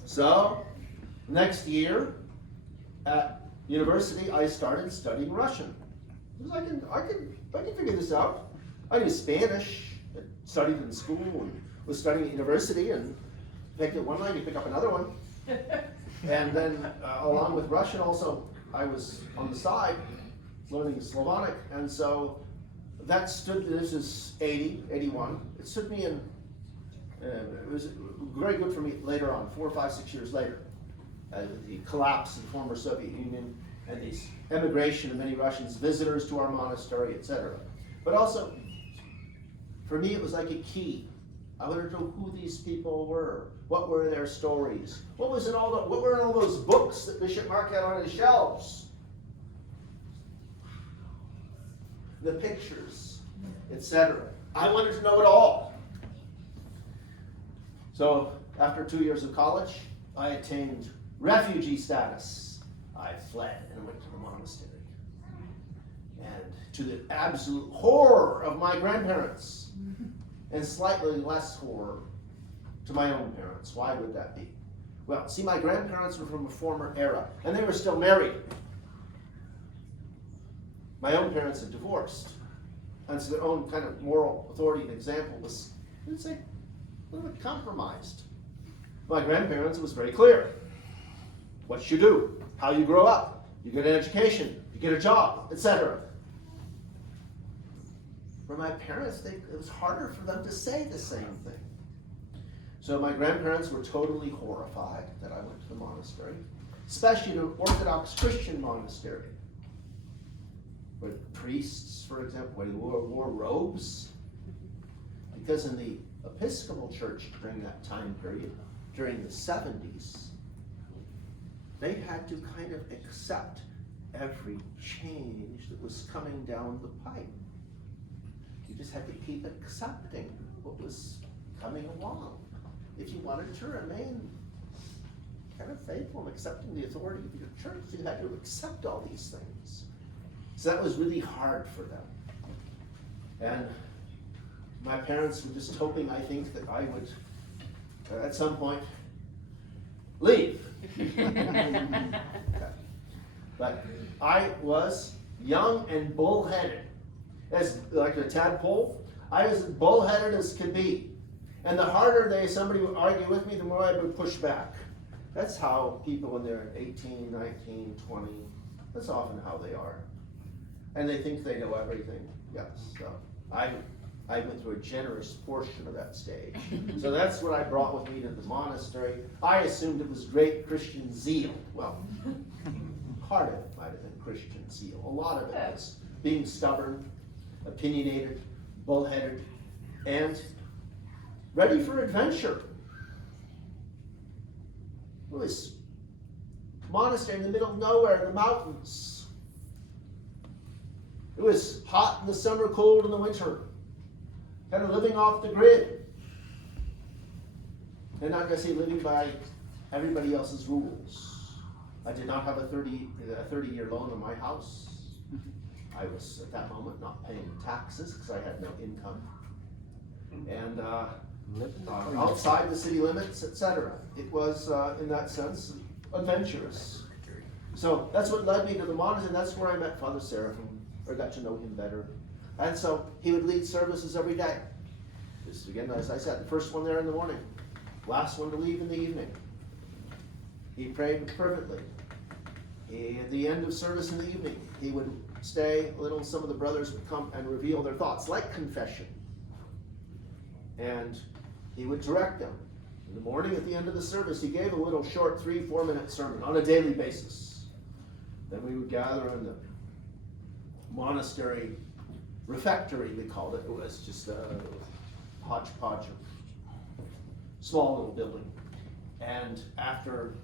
So, next year at university, I started studying Russian. Because I can figure this out. I knew Spanish. I studied in school and was studying at university, and picked up one line, you pick up another one. And then along with Russian also, I was on the side learning Slavonic, and so that stood, this is 80, 81. It stood me in, it was very good for me later on, 4, 5, 6 years later. The collapse of the former Soviet Union and the emigration of many Russians, visitors to our monastery, etc. But also, for me, it was like a key. I wanted to know who these people were. What were their stories? What were in all those books that Bishop Mark had on his shelves? The pictures, etc. I wanted to know it all. So, after 2 years of college, I attained refugee status. I fled and went to the monastery. And to the absolute horror of my grandparents, and slightly less horror to my own parents. Why would that be? Well, see, my grandparents were from a former era, and they were still married. My own parents had divorced, and so their own kind of moral authority and example was, let's say, a little bit compromised. My grandparents, it was very clear what you do, how you grow up, you get an education, you get a job, etc. For my parents, it was harder for them to say the same thing. So my grandparents were totally horrified that I went to the monastery, especially the Orthodox Christian monastery, where priests, for example, wore robes. Because in the Episcopal Church during that time period, during the 70s, they had to kind of accept every change that was coming down the pipe. You just had to keep accepting what was coming along. If you wanted to remain kind of faithful and accepting the authority of your church, you had to accept all these things. So that was really hard for them. And my parents were just hoping, I think, that I would, at some point, leave. But I was young and bullheaded. As like a tadpole, I was as bullheaded as could be. And the harder somebody would argue with me, the more I would push back. That's how people when they're 18, 19, 20, that's often how they are. And they think they know everything. Yes, so I went through a generous portion of that stage. So that's what I brought with me to the monastery. I assumed it was great Christian zeal. Well, part of it might have been Christian zeal. A lot of it was being stubborn, opinionated, bullheaded, and ready for adventure. It was a monastery in the middle of nowhere in the mountains. It was hot in the summer, cold in the winter. Kind of living off the grid. And not going to say living by everybody else's rules. I did not have a 30-year loan on my house. I was, at that moment, not paying taxes because I had no income. And outside the city limits, etc. It was, in that sense, adventurous. So that's what led me to the monastery, and that's where I met Father Seraphim, or got to know him better. And so he would lead services every day. Just again, as I said, the first one there in the morning, last one to leave in the evening. He prayed fervently. At the end of service in the evening, he would stay a little. Some of the brothers would come and reveal their thoughts, like confession. And he would direct them. In the morning, at the end of the service, he gave a little short 3-4 minute sermon on a daily basis. Then we would gather in the monastery refectory, we called it. It was just a hodgepodge of small little building. And after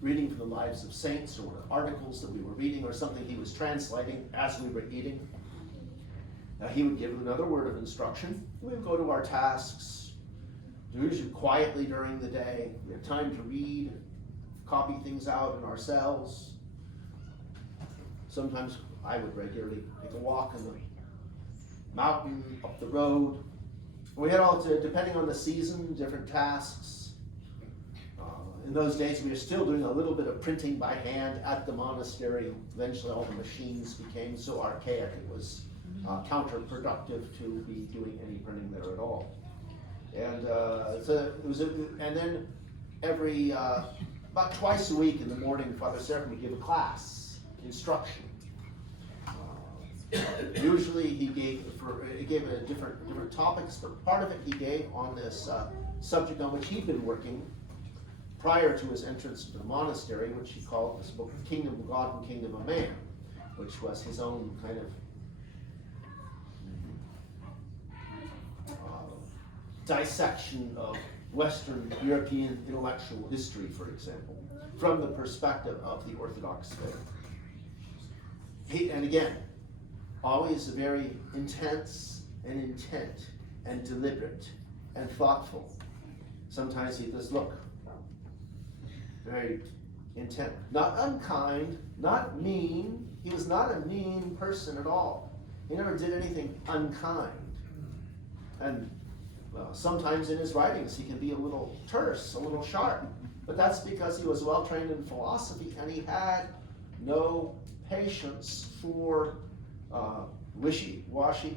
reading from the lives of saints or articles that we were reading or something he was translating as we were eating, he would give another word of instruction. We would go to our tasks, usually quietly during the day. We had time to read, copy things out in our cells. Sometimes I would regularly take a walk in the mountain, up the road. We had all to, depending on the season, different tasks. In those days, we were still doing a little bit of printing by hand at the monastery. Eventually, all the machines became so archaic it was counterproductive to be doing any printing there at all. And so it was, and then every about twice a week in the morning, Father Seraphim would give a class, instruction. Usually he gave it different topics, but part of it he gave on this subject on which he'd been working prior to his entrance into the monastery, which he called this book, Kingdom of God and Kingdom of Man, which was his own kind of dissection of Western European intellectual history, for example, from the perspective of the Orthodox faith. And again, always very intense and intent and deliberate and thoughtful. Sometimes he does look very intent. Not unkind, not mean. He was not a mean person at all. He never did anything unkind. And sometimes in his writings he can be a little terse, a little sharp. But that's because he was well trained in philosophy and he had no patience for wishy-washy,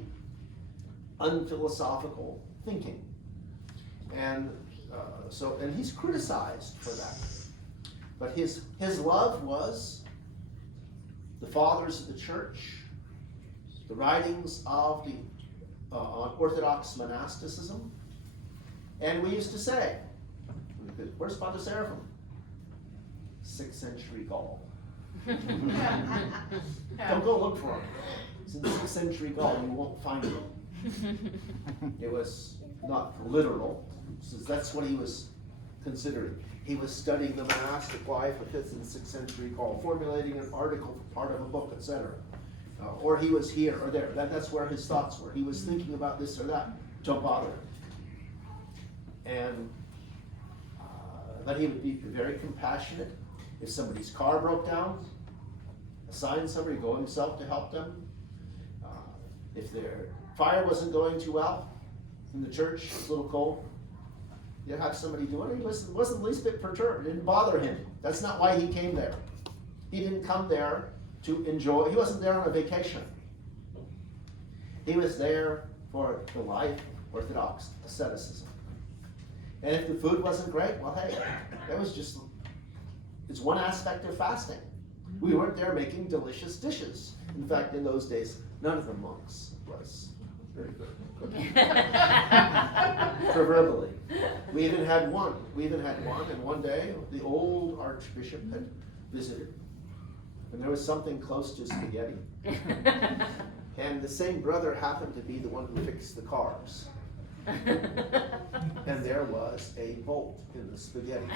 unphilosophical thinking. And and he's criticized for that. But his love was the fathers of the church, the writings of the on Orthodox monasticism. And we used to say, where's Father Seraphim? 6th century Gaul. Don't go look for him. It's in the 6th century Gaul, you won't find him. It was not literal, so that's what he was considering. He was studying the monastic life of 5th and 6th century Gaul, formulating an article for part of a book, etc. Or he was here or there. That's where his thoughts were. He was thinking about this or that. Don't bother him. And but he would be very compassionate. If somebody's car broke down, assign somebody, go himself to help them. If their fire wasn't going too well in the church, it was a little cold, you'd have somebody do it. He wasn't the least bit perturbed. It didn't bother him. That's not why he came there. He didn't come there to enjoy. He wasn't there on a vacation. He was there for the life of Orthodox asceticism. And if the food wasn't great, well, hey, that was just, it's one aspect of fasting. We weren't there making delicious dishes. In fact, in those days, none of the monks was very good cooking. Proverbially. We even had one, and one day the old archbishop had visited, and there was something close to spaghetti. And the same brother happened to be the one who fixed the cars. And there was a bolt in the spaghetti.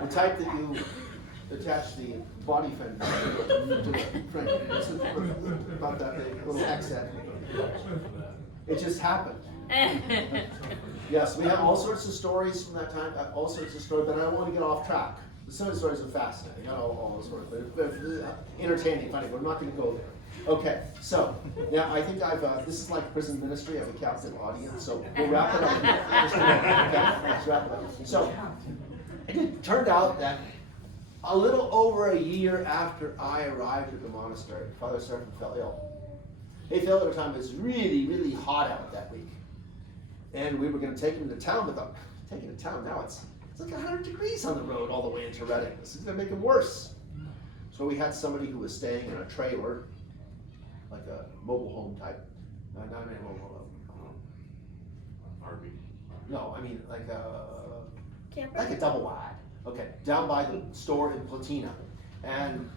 The type that you attach the body fender to the frame. It's about that big, little accent. It just happened. Yes, we have all sorts of stories from that time, all sorts of stories, but I don't want to get off track. Some of the stories are fascinating, not all those stories, but entertaining, funny, we're not going to go there. Okay, so now I think this is like prison ministry, I have a captive audience, so we'll wrap it up. Okay, let's wrap it up. So, it turned out that a little over a year after I arrived at the monastery, Father Seraphim fell ill. He fell at a time it was really, really hot out that week. And we were going to take him to town, but taking him to town now, it's like 100 degrees on the road all the way into Reading. This is going to make him worse. So we had somebody who was staying in a trailer, like a mobile home type. Not a mobile home. RV. No, I mean like a Camper? double wide. Okay, down by the store in Platina. And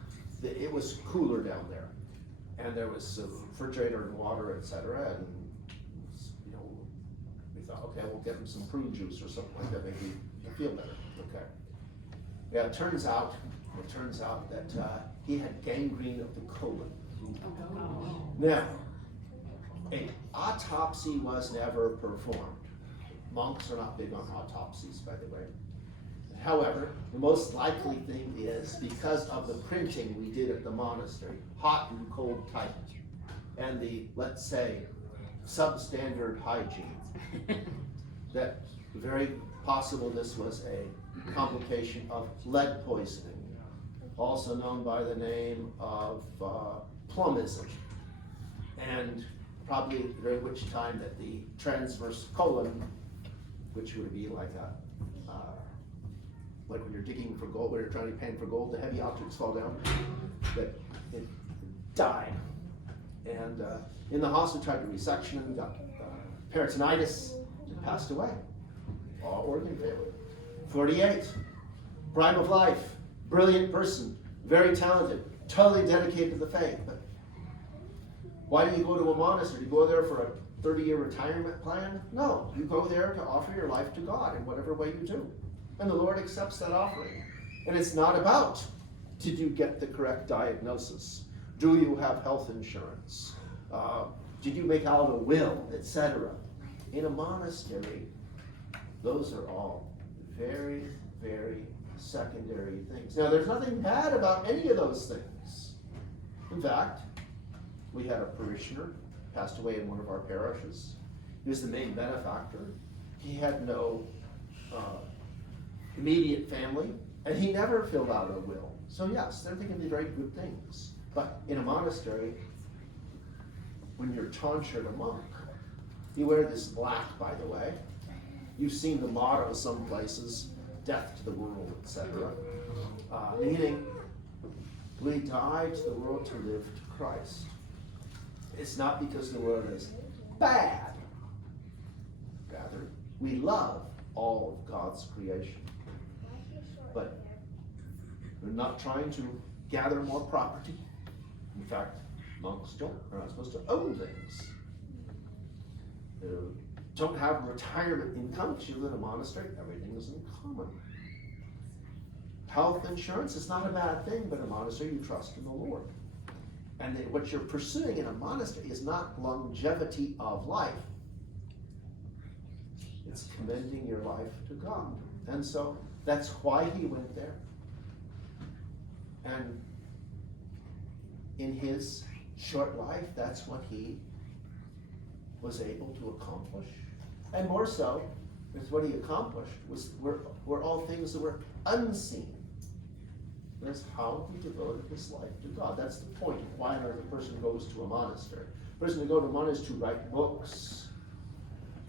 it was cooler down there. And there was a refrigerator and water, etc. And you know, we thought, okay, we'll get him some prune juice or something like that, maybe he'll feel better. Okay. Yeah, it turns out that he had gangrene of the colon. Now, an autopsy was never performed. Monks are not big on autopsies, by the way. However, the most likely thing is because of the printing we did at the monastery, hot and cold type, and the, let's say, substandard hygiene, that very possible this was a complication of lead poisoning, also known by the name of plumbism, and probably during which time that the transverse colon, which would be like like when you're digging for gold, when you're trying to pan for gold, the heavy objects fall down, that it died. And in the hospital, tried to resection him, got peritonitis, and passed away. All organ failure. 48, prime of life, brilliant person, very talented, totally dedicated to the faith. But why do you go to a monastery? Do you go there for a 30-year retirement plan? No, you go there to offer your life to God in whatever way you do. And the Lord accepts that offering. And it's not about, did you get the correct diagnosis? Do you have health insurance? Did you make out a will, etc.? In a monastery, those are all very, very secondary things. Now, there's nothing bad about any of those things. In fact, we had a parishioner, passed away in one of our parishes. He was the main benefactor. He had no immediate family, and he never filled out a will. So yes, they can be very good things. But in a monastery, when you're tonsured a monk, you wear this black, by the way. You've seen the motto some places, death to the world, etc. Meaning, we die to the world to live to Christ. It's not because the world is bad. Rather, we love all of God's creation. But we're not trying to gather more property. In fact, monks are not supposed to own things. They don't have retirement income because you live in a monastery. Everything is in common. Health insurance is not a bad thing, but in a monastery you trust in the Lord. And what you're pursuing in a monastery is not longevity of life. It's commending your life to God. And so that's why he went there. And in his short life, that's what he was able to accomplish. And more so, is what he accomplished were all things that were unseen. That's how he devoted his life to God. That's the point of why on earth a person goes to a monastery. A person to go to a monastery is to write books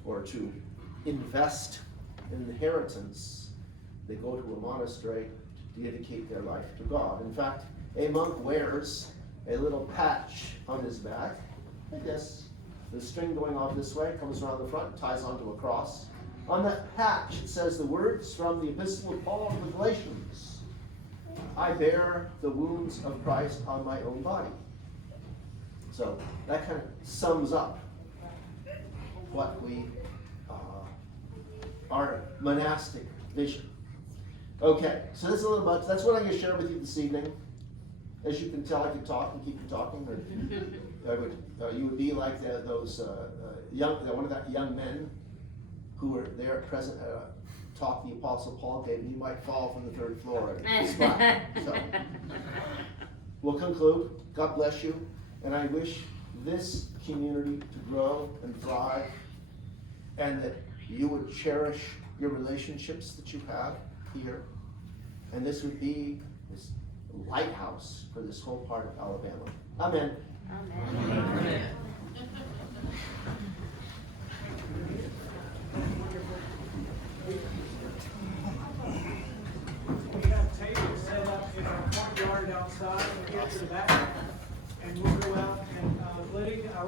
or to invest in inheritance. They go to a monastery to dedicate their life to God. In fact, a monk wears a little patch on his back, like this. The string going off this way comes around the front, ties onto a cross. On that patch it says the words from the Epistle of Paul to the Galatians. I bear the wounds of Christ on my own body. So that kind of sums up what our monastic vision. Okay, so this is a little much. That's what I'm going to share with you this evening. As you can tell, I could talk and keep you talking. You would be like those one of that young men who were there at present talk the Apostle Paul gave, and you might fall from the third floor and splat. So we'll conclude. God bless you, and I wish this community to grow and thrive, and that you would cherish your relationships that you have here, and this would be this lighthouse for this whole part of Alabama. Amen. Amen. We have tables set up in our courtyard outside, and we'll go to the back, and we'll go out and letting our